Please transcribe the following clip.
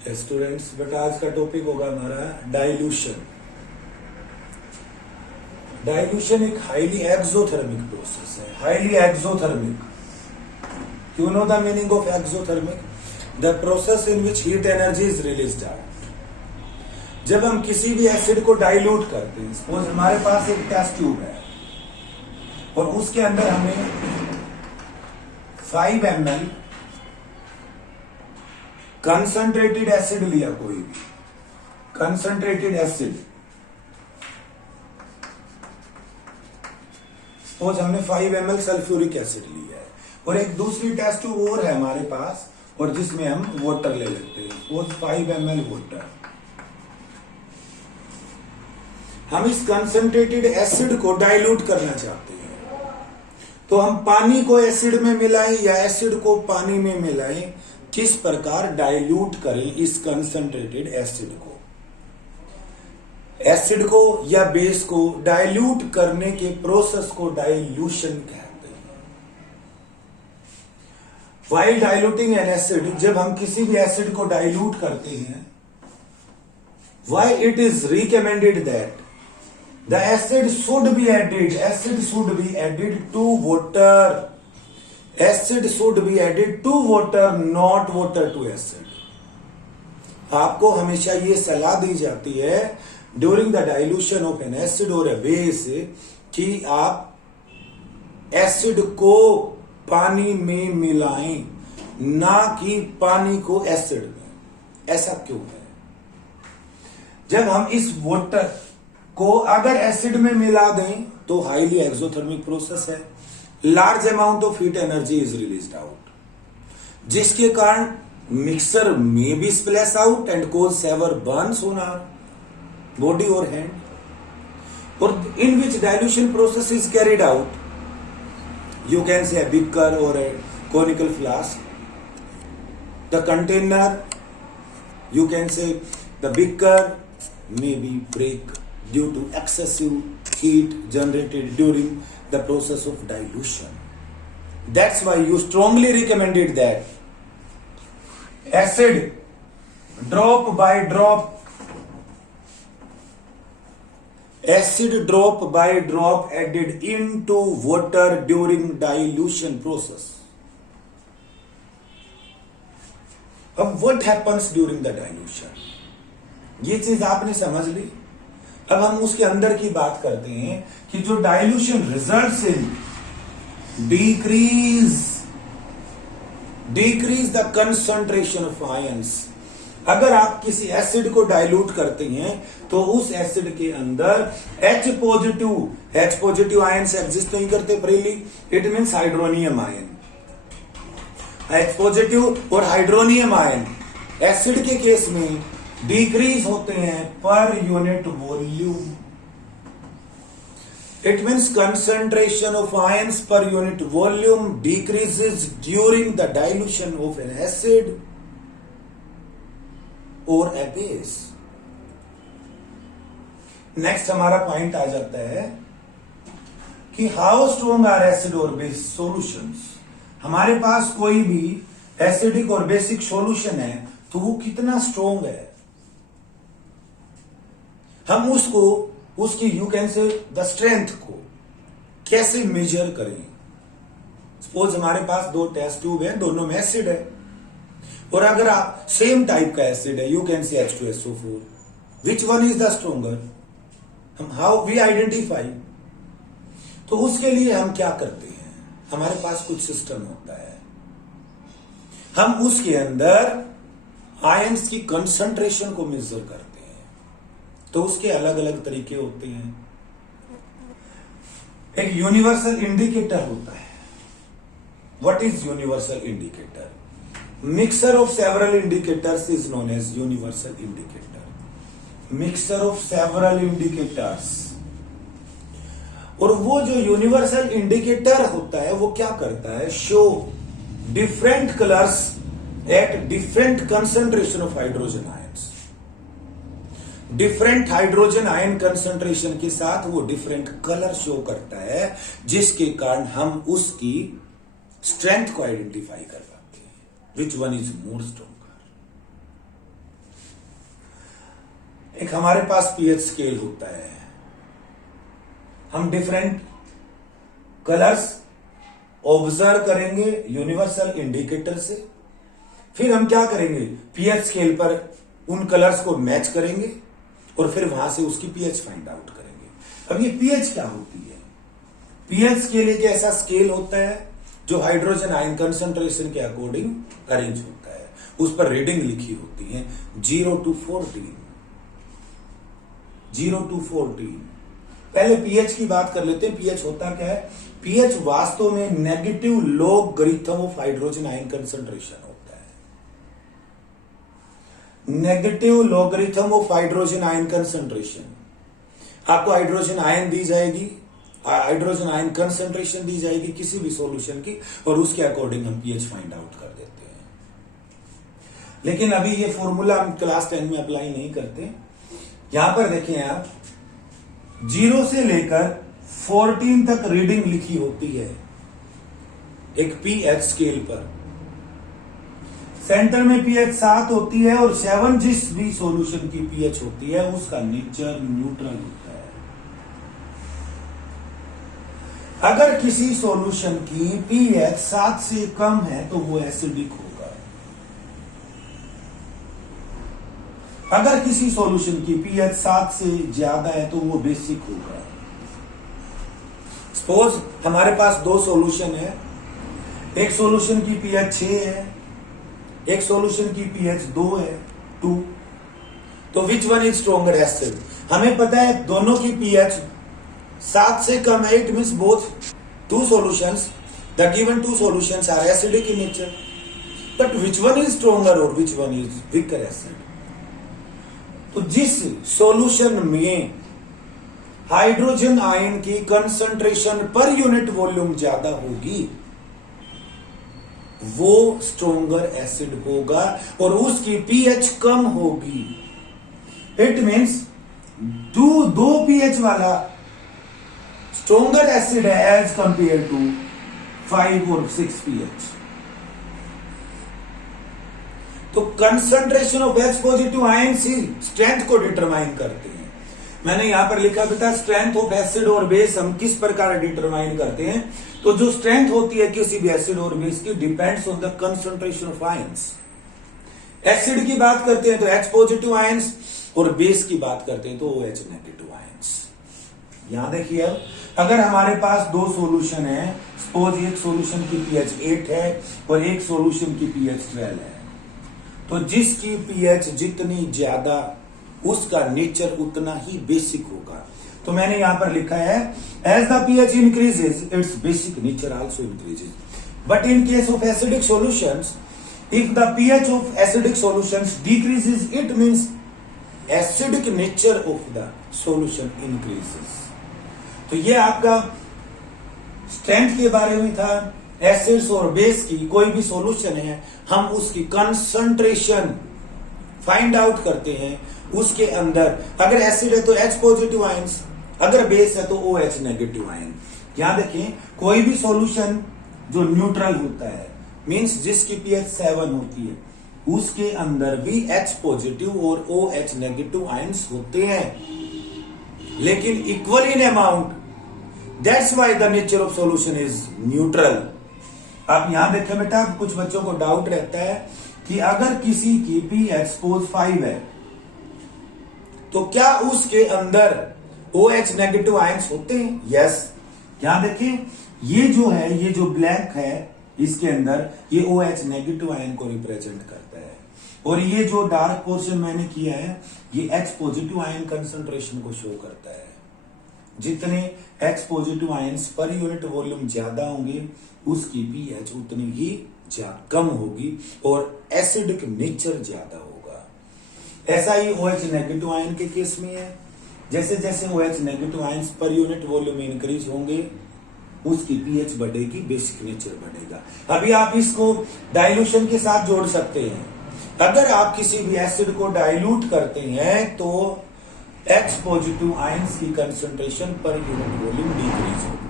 Students, बेटा आज का टॉपिक होगा हमारा डाइल्यूशन। डाइल्यूशन एक हाईली एक्सोथर्मिक प्रोसेस है। Highly exothermic. You know the meaning of exothermic? The process in which heat energy is released out. जब हम किसी भी एसिड को डाइल्यूट करते हैं, सपोज हमारे पास एक टेस्ट ट्यूब है और उसके अंदर हमने 5 ml कंसंट्रेटेड एसिड लिया, कोई भी कंसंट्रेटेड एसिड, सपोज हमने 5 ml सल्फ्यूरिक एसिड लिया है और एक दूसरी टेस्ट ट्यूब और है हमारे पास और जिसमें हम वाटर ले लेते हैं, सपोज 5 ml वाटर। हम इस कंसंट्रेटेड एसिड को डाइल्यूट करना चाहते हैं, तो हम पानी को एसिड में मिलाएं या एसिड को पानी में मिलाएं, किस प्रकार डाइल्यूट करें इस कंसंट्रेटेड एसिड को। एसिड को या बेस को डाइल्यूट करने के प्रोसेस को डाइल्यूशन कहते हैं। व्हाइल डाइल्यूटिंग एन एसिड, जब हम किसी भी एसिड को डाइल्यूट करते हैं, why it is recommended that the acid should be added to water. Acid should be added to water, not water to acid. आपको हमेशा ये सलाह दी जाती है during the dilution of an acid और ए बेस कि आप एसिड को पानी में मिलाएं, ना कि पानी को एसिड में। ऐसा क्यों है? जब हम इस वाटर को अगर एसिड में मिला दें तो हाईली एक्सोथर्मिक प्रोसेस है, large amount of heat energy is released out, जिसके कारण मिक्सर में be splash out and cause severe burns on our body और हैंड, और in which dilution process is carried out. You can say beaker और a conical flask, the container, you can say the beaker may be break due to excessive heat generated during the process of dilution. That's why you strongly recommended that acid drop by drop added into water during dilution process. अब what happens during the dilution? ये चीज आपने समझ ली। अब हम उसके अंदर की बात करते हैं कि जो dilution results in decrease the concentration of ions. अगर आप किसी एसिड को डाइल्यूट करते हैं तो उस एसिड के अंदर H पॉजिटिव आयंस एग्जिस्ट नहीं करते freely, it means hydronium ion. H positive और हाइड्रोनियम आयन एसिड के केस में डिक्रीज होते हैं पर unit volume. It means concentration of ions पर unit volume decreases during the dilution of an acid और ए बेस। नेक्स्ट हमारा point आ जाता है कि हाउ स्ट्रॉन्ग आर एसिड और बेस सॉल्यूशंस। हमारे पास कोई भी एसिडिक और बेसिक सॉल्यूशन है तो वो कितना स्ट्रॉन्ग है, हम उसको उसकी यू कैन से द स्ट्रेंथ को कैसे मेजर करें। सपोज हमारे पास 2 टेस्ट ट्यूब है, दोनों में एसिड है, और अगर आप सेम टाइप का एसिड है, यू कैन से H2SO4, which one is the stronger, हम हाउ वी आइडेंटिफाई। तो उसके लिए हम क्या करते हैं, हमारे पास कुछ सिस्टम होता है, हम उसके अंदर आयंस की कंसंट्रेशन को मेजर करते हैं। तो उसके अलग अलग तरीके होते हैं। एक यूनिवर्सल इंडिकेटर होता है। What is universal indicator? Mixer of several indicators is known as universal indicator. Mixer of several indicators. और वो जो यूनिवर्सल इंडिकेटर होता है वो क्या करता है, show different colours at different concentration of hydrogen ions. Different hydrogen ion concentration के साथ वो डिफरेंट कलर शो करता है, जिसके कारण हम उसकी स्ट्रेंथ को आइडेंटिफाई कर पाते हैं, विच वन इज मोर स्ट्रॉन्गर। एक हमारे पास पीएच स्केल होता है, हम डिफरेंट कलर्स ऑब्जर्व करेंगे यूनिवर्सल इंडिकेटर से, फिर हम क्या करेंगे पीएच स्केल पर उन कलर्स को मैच करेंगे और फिर वहां से उसकी पीएच फाइंड आउट करेंगे। अब ये पीएच क्या होती है? पीएच स्केल एक ऐसा स्केल होता है जो हाइड्रोजन आयन कंसंट्रेशन के अकॉर्डिंग अरेंज होता है, उस पर रीडिंग लिखी होती है 0 to 14। 0 to 14। पहले पीएच की बात कर लेते हैं। पीएच होता क्या है? पीएच वास्तव में negative logarithm of hydrogen ion concentration होता है। Negative logarithm of hydrogen ion concentration. आपको हाइड्रोजन आयन दी जाएगी, हाइड्रोजन आयन कंसंट्रेशन दी जाएगी किसी भी सॉल्यूशन की, और उसके अकॉर्डिंग हम पीएच फाइंड आउट कर देते हैं। लेकिन अभी ये फॉर्मूला हम क्लास 10 में अप्लाई नहीं करते। यहां पर देखें आप, 0 से लेकर 14 तक रीडिंग लिखी होती है एक पीएच स्केल पर। सेंटर में पीएच 7 होती है और 7 जिस भी सॉल्यूशन की पीएच होती है उसका नेचर न्यूट्रल होता है। अगर किसी सॉल्यूशन की पीएच 7 से कम है तो वो एसिडिक होगा। अगर किसी सॉल्यूशन की पीएच 7 से ज्यादा है तो वो बेसिक होगा। सपोज हमारे पास दो सॉल्यूशन है, एक सॉल्यूशन की पीएच 6 है, एक सॉल्यूशन की पीएच 2 है 2। तो विच वन इज स्ट्रॉन्गर एसिड? हमें पता है दोनों की पीएच 7 से कम है। It means both two solutions, the given two solutions are acidic in nature, but which one is stronger और which one is weaker acid? तो जिस सॉल्यूशन में हाइड्रोजन आयन की कंसंट्रेशन पर यूनिट वॉल्यूम ज्यादा होगी वो स्ट्रॉन्गर एसिड होगा और उसकी पीएच कम होगी। इट मीन्स दो पीएच वाला स्ट्रॉन्गर एसिड है एज कंपेयर टू 5 और 6 पीएच। तो concentration of H positive ions he strength को डिटरमाइन करते हैं। मैंने यहां पर लिखा भी था स्ट्रेंथ ऑफ एसिड और बेस हम किस प्रकार डिटरमाइन करते हैं। तो जो स्ट्रेंथ होती है किसी भी एसिड और बेस की depends on the concentration of ions. Acid की बात करते हैं तो H पॉजिटिव आयंस और बेस की बात करते हैं तो OH नेगेटिव आयंस। यहां देखिए, अब अगर हमारे पास दो सॉल्यूशन है, सपोज एक सॉल्यूशन की पीएच 8 है और एक सॉल्यूशन की पीएच 12 है, तो जिसकी पीएच जितनी ज्यादा उसका नेचर उतना ही बेसिक होगा। तो मैंने यहां पर लिखा है as the pH increases its basic nature also increases, but in case of acidic solutions if the pH of acidic solutions decreases it means acidic nature of the solution increases. तो ये आपका स्ट्रेंथ के बारे में था। Acids और base की कोई भी सॉल्यूशन है हम उसकी कंसंट्रेशन फाइंड आउट करते हैं। उसके अंदर अगर एसिड है तो H पॉजिटिव आयंस, अगर बेस है तो OH नेगेटिव आयन। यहां देखें, कोई भी सॉल्यूशन जो न्यूट्रल होता है मींस जिसकी पीएच 7 होती है उसके अंदर भी H पॉजिटिव और OH नेगेटिव आयंस होते हैं, लेकिन equal in amount. That's why the nature of solution is neutral. आप यहां देखें बेटा, कुछ बच्चों को डाउट रहता है कि अगर किसी की पीएच सपोज 5 है तो क्या उसके अंदर OH नेगेटिव आयंस होते हैं? यस। यहां देखें, ये जो है, ये जो ब्लैक है इसके अंदर ये OH नेगेटिव आयन को रिप्रेजेंट करता है, और ये जो डार्क पोर्शन मैंने किया है ये H पॉजिटिव आयन कंसंट्रेशन को शो करता है। जितने H पॉजिटिव आयंस पर यूनिट वॉल्यूम ज्यादा होंगे उसकी पीएच उतनी ही कम होगी और एसिडिक नेचर ज्यादा होगा। ऐसा ही OH नेगेटिव आयन के केस में है। जैसे जैसे OH नेगेटिव आयंस पर यूनिट वॉल्यूम इंक्रीज होंगे उसकी पीएच बढ़ेगी, बेसिक नेचर बढ़ेगा। अभी आप इसको डाइल्यूशन के साथ जोड़ सकते हैं। अगर आप किसी भी एसिड को डाइल्यूट करते हैं तो H पॉजिटिव आयंस की कंसंट्रेशन पर यूनिट वॉल्यूम डिक्रीज होगी।